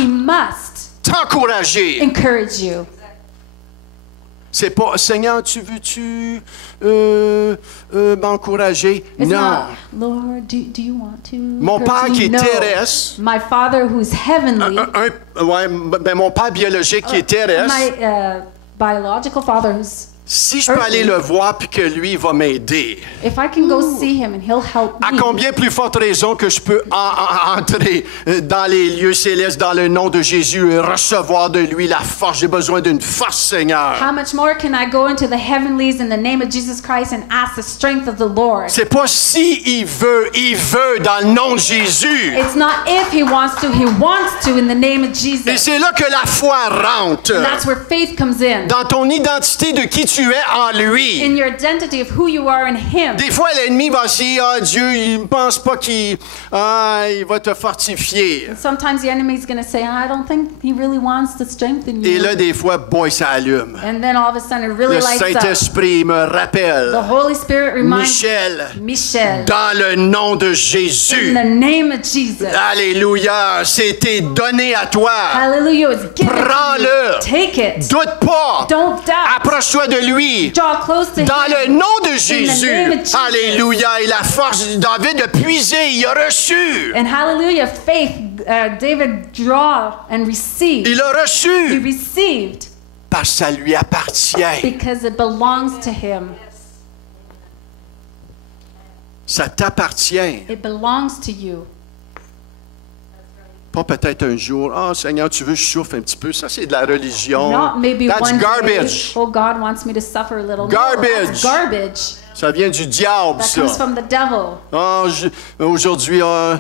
must t'encourager. encourage you. C'est pas, Seigneur, veux-tu m'encourager? It's Non. not, Lord, do you want to? Mon encourage père me?" qui est No. terrestre, My Father who's heavenly, ouais, ben mon père biologique qui est terrestre, my biological father who's Si je peux aller le voir puis que lui va m'aider, if I can go see him and he'll help à me. combien plus forte raison que je peux entrer dans les lieux célestes dans le nom de Jésus et recevoir de lui la force. J'ai besoin d'une force, Seigneur. How much more can I go into the heavenlies in the name of Jesus Christ and ask the strength of the Lord? C'est pas si il veut dans le nom de Jésus. It's not if he wants to in the name of Et Jesus. c'est là que la foi rentre. And that's where faith comes in. Dans ton identité de qui tu es en lui. In your identity of who you are in him. Des fois, l'ennemi va essayer, Dieu, il ne pense pas qu'il il va te fortifier. Sometimes the enemy is going to say, I don't think he really wants to strengthen Et you. là, des fois, boy, ça allume. And then all of a sudden it really Le lights up. Saint-Esprit me The rappelle, Holy Spirit reminds Michel, dans le nom de in Jésus. the name of Jesus. Alléluia, c'était donné à toi. Hallelujah. It's given to you. Prends-le. Take it. Doute pas. Don't doubt. Approche-toi de lui. Draw close to Dans him. le nom de name Jésus. of Jesus. Alléluia. Et la force de David a puisé, il a reçu. And hallelujah, faith, David draw and receive. Il a He reçu received parce que ça lui appartient. because it belongs to him. Ça t'appartient. It belongs to you. Pas peut-être un jour, Seigneur, tu veux que je souffre un petit peu. Ça, c'est de la religion. Not maybe That's one garbage. day, oh, God wants me to suffer a little. Garbage. No, that's garbage. Ça vient du diable, That ça. comes from the devil. Aujourd'hui, je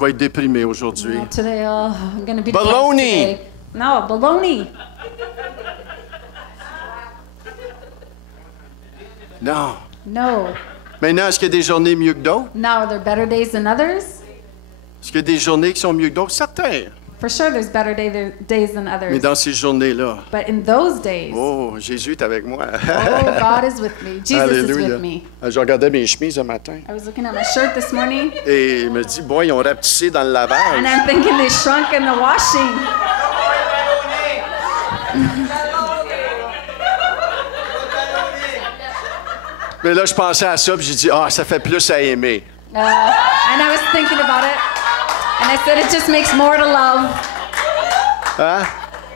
vais être déprimé aujourd'hui. No, today, I'm going to be Baloney. depressed today. No, baloney. Non. No. Maintenant, est-ce qu'il y a des journées mieux que d'autres? Now, are there better days than others? Est-ce qu'il y a des journées qui sont mieux que d'autres? Certains. For sure, there's better days than Mais others. dans ces journées-là, But in those days, oh, Jésus est avec moi. oh, God is with me. Jesus Alléluia. is with me. Je regardais mes chemises ce matin I was looking at my shirt this morning, et il me dit, boy, ils ont rapetissé dans le and lavage. I'm thinking they shrunk in the washing. Mais là, je pensais à ça, puis j'ai dit, ça fait plus à aimer. And I was thinking about it, and I said it just makes more to love. Hein?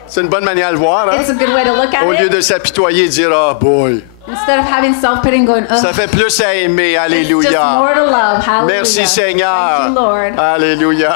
C'est une bonne manière de le voir, hein? It's a good way to look at Au lieu it. de s'apitoyer et dire, boy, Instead of having self-pity and going, ça ugh, fait plus à aimer. it's just Alléluia. more to love. Hallelujah. Merci, Seigneur. Thank you, Lord. Alléluia.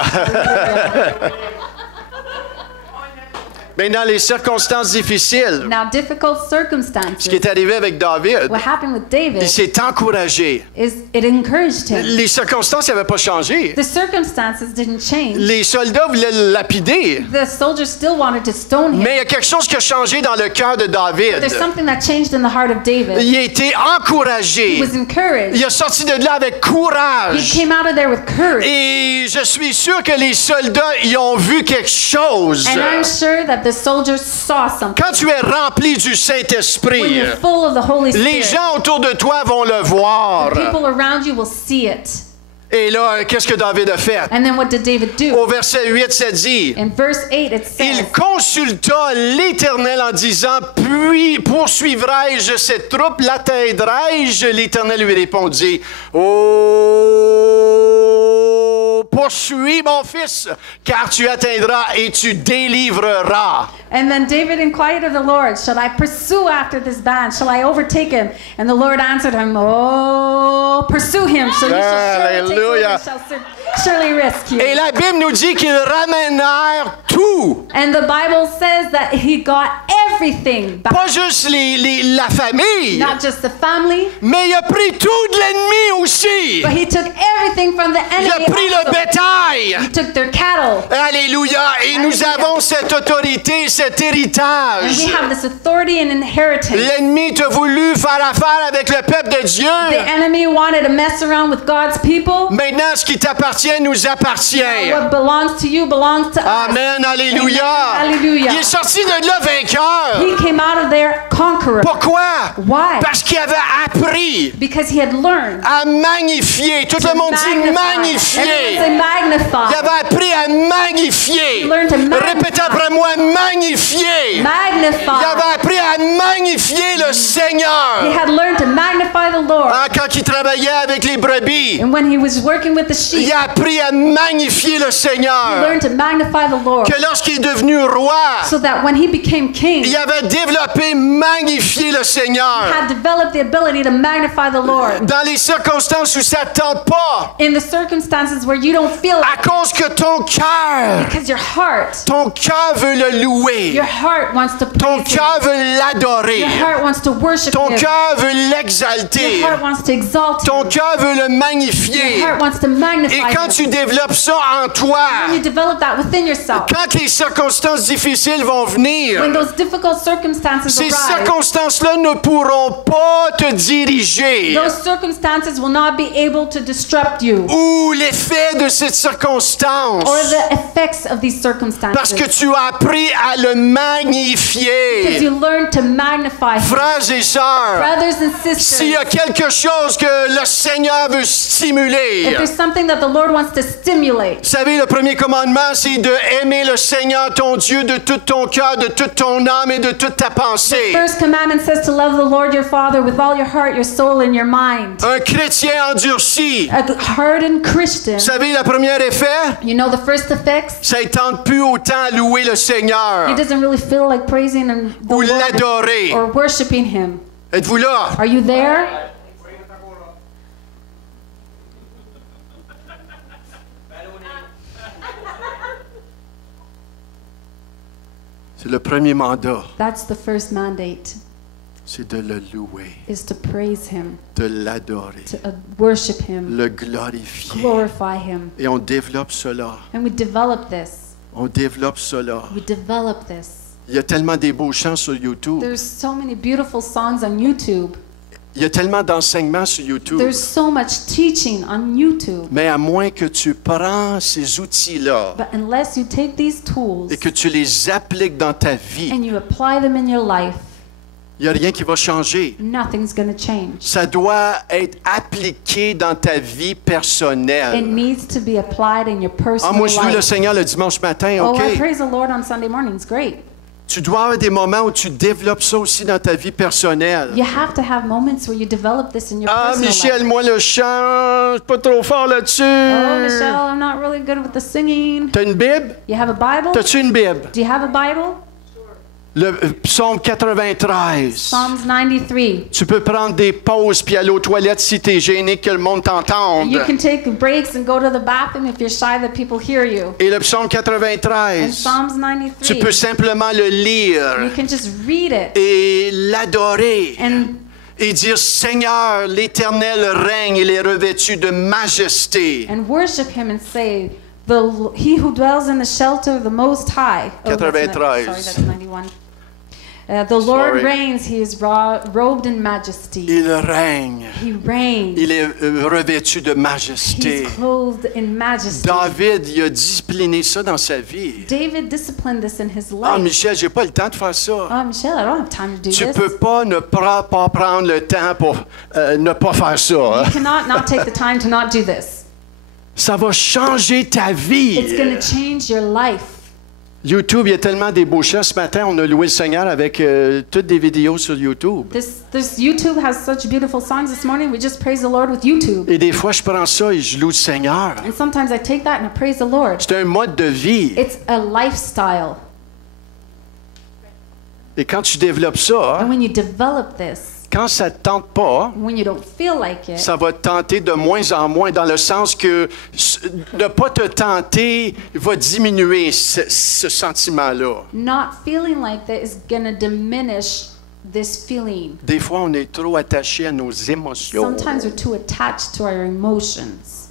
Maintenant, les circonstances difficiles, Now, difficult ce qui circumstances. est arrivé avec David, What happened with David il s'est encouragé. is it encouraged him. Les circonstances n'avaient pas changé. The circumstances didn't change. Les soldats voulaient le lapider. The soldiers still wanted to stone him. Mais il y a quelque chose qui a changé dans le cœur de David. There's something that changed in the heart of David. Il a été He encouragé. was encouraged. Il a sorti de là avec He courage. came out of there with courage. Et je suis sûr que les soldats y ont vu quelque chose. And I'm sure that the soldiers saw something. Quand tu es rempli du When Saint-Esprit, you're full of the Holy les Spirit, gens autour de toi vont le voir. people around you will see it. Et là, qu'est-ce que David a fait? And then what did David do? Au verset 8, ça dit, In verse 8 it il says, consulta l'Éternel en disant, puis poursuivrai-je cette troupe, l'atteindrai-je? L'Éternel lui répondit, oh, poursuis mon fils, car tu atteindras et tu délivreras. and then David inquired of the Lord, shall I pursue after this band? Shall I overtake him? And the Lord answered him, oh, pursue him, so you shall surely take over, Hallelujah. shall surely rescue. Et la Bible nous dit qu'ils ramènent tout. And the Bible says that he got everything back. Pas juste la famille, Not just the family, mais il a pris tout de l'ennemi aussi. but he took everything from the Il enemy. a pris le also. bétail. He took their cattle. Alléluia. Et nous avons cette autorité, cet And héritage. we have this authority and inheritance. L'ennemi t'a voulu faire affaire avec le peuple de Dieu. The enemy wanted to mess around with God's people. Maintenant, ce qui t'appartient nous appartient. What belongs to you belongs to us. Amen. Alléluia. Amen. Alléluia. Il est sorti de là vainqueur. He came out of there conqueror. Pourquoi? Why? Parce qu'il avait appris Because he had learned à magnifier. Tout le monde dit magnify. magnifier. Everyone say magnify. Il avait appris à magnifier. He learned to magnify. Répétez après moi, magnifier. Il Magnify. avait appris à magnifier le He Seigneur. had learned to magnify the Lord. Quand il travaillait avec les brebis, And when he was working with the sheep, il a appris à magnifier le He Seigneur. learned to magnify the Lord. Que lorsqu'il est devenu roi, So that when he became king, il avait développé magnifier le Seigneur. had developed the ability to magnify the Lord. Dans les circonstances où ça ne tente pas, In the circumstances where you don't feel à it, cause que ton cœur veut le louer. your heart wants to Ton praise him. cœur veut l'adorer. Your heart wants to worship Ton him. cœur veut Your l'exalter. heart wants to exalt Ton him. cœur veut le Your magnifier. heart wants to magnify Et quand tu him. développes ça en toi, When you develop that within yourself, quand les circonstances difficiles vont venir, when those difficult circumstances ces arise, circonstances-là ne pourront pas te diriger. those circumstances will not be able to disrupt you Ou l'effet de cette circonstance. or the effects of these circumstances. Parce que tu as appris à le Because magnifier. you learn to magnify him. Frères et sœurs, Brothers and s'il sisters, y a quelque chose que le Seigneur veut if stimuler, there's something that the Lord wants to stimulate, vous savez, le premier commandement, c'est de aimer le Seigneur, ton Dieu, de tout ton cœur, de toute ton âme et de toute ta pensée. first commandment says to love the Lord your Father with all your heart, your soul, and your mind. Un chrétien endurci, A hardened Christian, vous savez, le premier effet, you know the first effects? ça ne tente plus autant à louer le Seigneur He doesn't really feel like praising the ou Lord l'adorer. or worshiping him. Êtes-vous là? Are you there? C'est le premier mandat, That's the first mandate, c'est de le louer, is to praise him, de l'adorer, to worship him, le glorifier. glorify him. Et on développe cela. And we develop this. On développe cela. We develop this. Il y a tellement des beaux chants sur YouTube. There's so many beautiful songs on YouTube. Il y a tellement d'enseignements sur YouTube. There's so much teaching on YouTube. Mais à moins que tu prends ces outils-là But unless you take these tools et que tu les appliques dans ta vie, and you apply them in your life, il n'y a rien qui va changer. nothing's going to change. Ça doit être appliqué dans ta vie It personnelle. needs to be applied in your Ah, personal moi, je loue le life. Seigneur le dimanche matin, Oh, I OK? praise the Lord on Sunday mornings. Great. Tu dois avoir des moments où tu développes ça aussi dans ta vie personnelle. You have to have moments where you develop this in your Ah, personal Michel, life. moi, le chant, je suis pas trop fort là-dessus. Oh, Michelle, I'm not really good with the singing. T'as une Bible? You have a Bible? T'as-tu une Bible? Do you have a Bible? Le psaume 93. Psalms 93. Tu peux prendre des pauses puis aller aux toilettes si t'es gêné que le monde t'entende. You can take breaks and go to the bathroom if you're shy that people hear you. Et le psaume In 93, Psalms tu 93, peux simplement le you lire can just read it et l'adorer and et dire Seigneur, l'Éternel règne, il est revêtu de majesté. worship him and say, he who dwells in the shelter of the Most High. Oh, that's 93. sorry, that's 91. The Lord Sorry. reigns, he is robed in majesty. Il règne, He reigns. il est revêtu de He's majesté. clothed in majesty. David, il a discipliné ça dans sa vie. David disciplined this in his Ah, life. Michel, j'ai pas le temps de faire ça. Oh, Michelle, I don't have time to do Tu this. peux pas ne pas prendre le temps pour ne pas faire ça. hein. You cannot not take the time to not do this. Ça va changer ta vie. It's going to change your life. YouTube, il y a tellement des beaux chants. Ce matin, on a loué le Seigneur avec toutes des vidéos sur YouTube. This YouTube has such beautiful songs this morning. We just praise the Lord with YouTube. Et des fois, je prends ça et je loue le Seigneur. And sometimes I take that and I praise the Lord. C'est un mode de vie. It's a lifestyle. Et quand tu développes ça, And when you develop this, quand ça ne te tente pas, when you don't feel like it, ça va te tenter de moins en moins, dans le sens que ne pas te tenter va diminuer ce sentiment-là. not feeling like that is going to diminish this feeling. Des fois, on est trop attaché à nos émotions. Sometimes we're too attached to our emotions.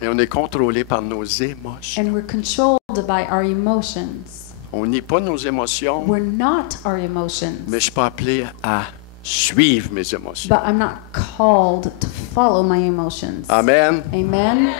Et on est contrôlé par nos émotions. And we're controlled by our emotions. On nie pas nos émotions, We're not our emotions. mais je ne suis pas appelé à suivre mes émotions. But I'm not called to follow my emotions. Amen. Amen.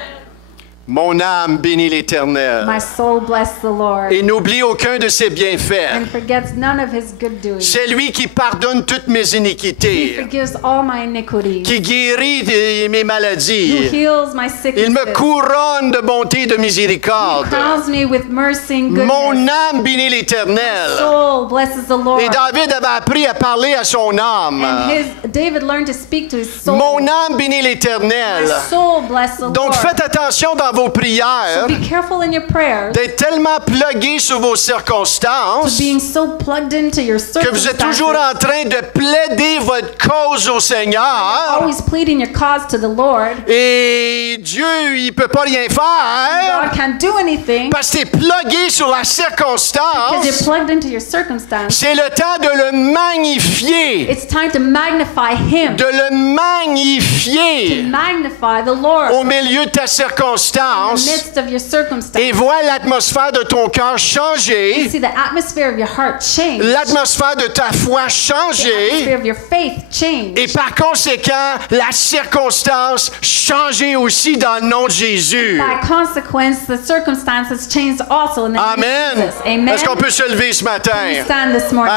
Mon âme bénit l'Éternel My soul bless the Lord et n'oublie aucun de ses bienfaits. and forgets none of his good doings. C'est lui qui pardonne toutes mes He iniquités, forgives all my iniquities. qui guérit mes Who maladies. heals my sicknesses. Il me couronne de bonté et de miséricorde. Crowns me with mercy and goodness. Mon âme bénit l'Éternel. Soul blesses the Lord. Et David avait appris à parler à son âme. And David learned to speak to his soul. Mon âme bénit My l'Éternel. soul bless the Donc Lord. faites attention dans vos prières Be careful in your prayers. d'être tellement plugué sur vos circonstances Being so plugged into your que vous êtes toujours circumstances. en train de plaider votre cause au Seigneur. Always pleading your cause to the Lord. Et Dieu, il peut pas rien faire God can't do anything parce que tu es plugué sur la because you're circonstance. plugged into your circumstance. C'est le temps de le magnifier. It's time to magnify Him. De le magnifier Magnify the Lord au milieu de ta in the circonstance. midst of your circumstance. Et vois l'atmosphère de ton cœur changer. See the atmosphere of your heart change. L'atmosphère de ta foi The changer. atmosphere of your faith change. Et par conséquent, la circonstance changer aussi dans le nom de Jésus. By consequence, the circumstances changed also in the name of Amen. Jesus. Amen. Est-ce qu'on peut se lever ce matin? Stand this morning.